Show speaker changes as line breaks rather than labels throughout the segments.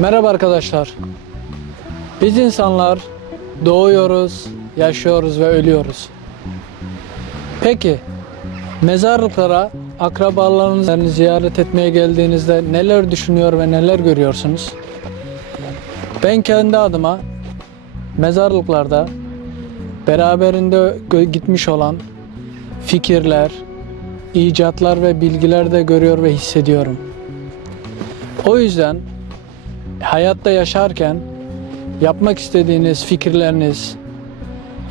Merhaba arkadaşlar. Biz insanlar doğuyoruz, yaşıyoruz ve ölüyoruz. Peki mezarlıklara akrabalarınızı ziyaret etmeye geldiğinizde neler düşünüyor ve neler görüyorsunuz? Ben kendi adıma mezarlıklarda beraberinde gitmiş olan fikirler, icatlar ve bilgiler de görüyor ve hissediyorum. O yüzden hayatta yaşarken yapmak istediğiniz fikirleriniz,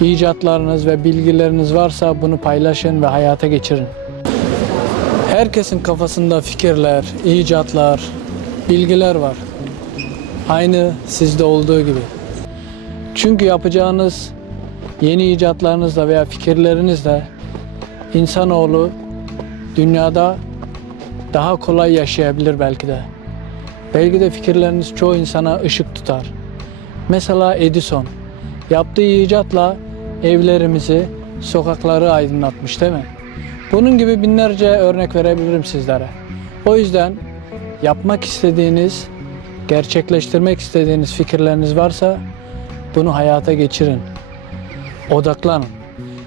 icatlarınız ve bilgileriniz varsa bunu paylaşın ve hayata geçirin. Herkesin kafasında fikirler, icatlar, bilgiler var. Aynı sizde olduğu gibi. Çünkü yapacağınız yeni icatlarınızla veya fikirlerinizle insanoğlu dünyada daha kolay yaşayabilir belki de. Belki de fikirleriniz çoğu insana ışık tutar. Mesela Edison yaptığı icatla evlerimizi, sokakları aydınlatmış değil mi? Bunun gibi binlerce örnek verebilirim sizlere. O yüzden yapmak istediğiniz, gerçekleştirmek istediğiniz fikirleriniz varsa bunu hayata geçirin. Odaklanın.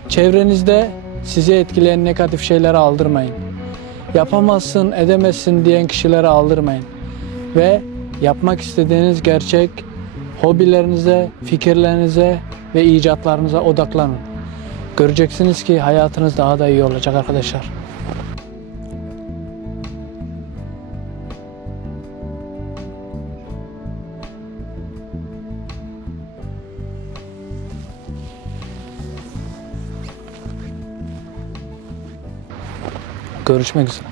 Çevrenizde sizi etkileyen negatif şeyleri aldırmayın. Yapamazsın, edemezsin diyen kişileri aldırmayın. Ve yapmak istediğiniz gerçek hobilerinize, fikirlerinize ve icatlarınıza odaklanın. Göreceksiniz ki hayatınız daha da iyi olacak arkadaşlar. Görüşmek üzere.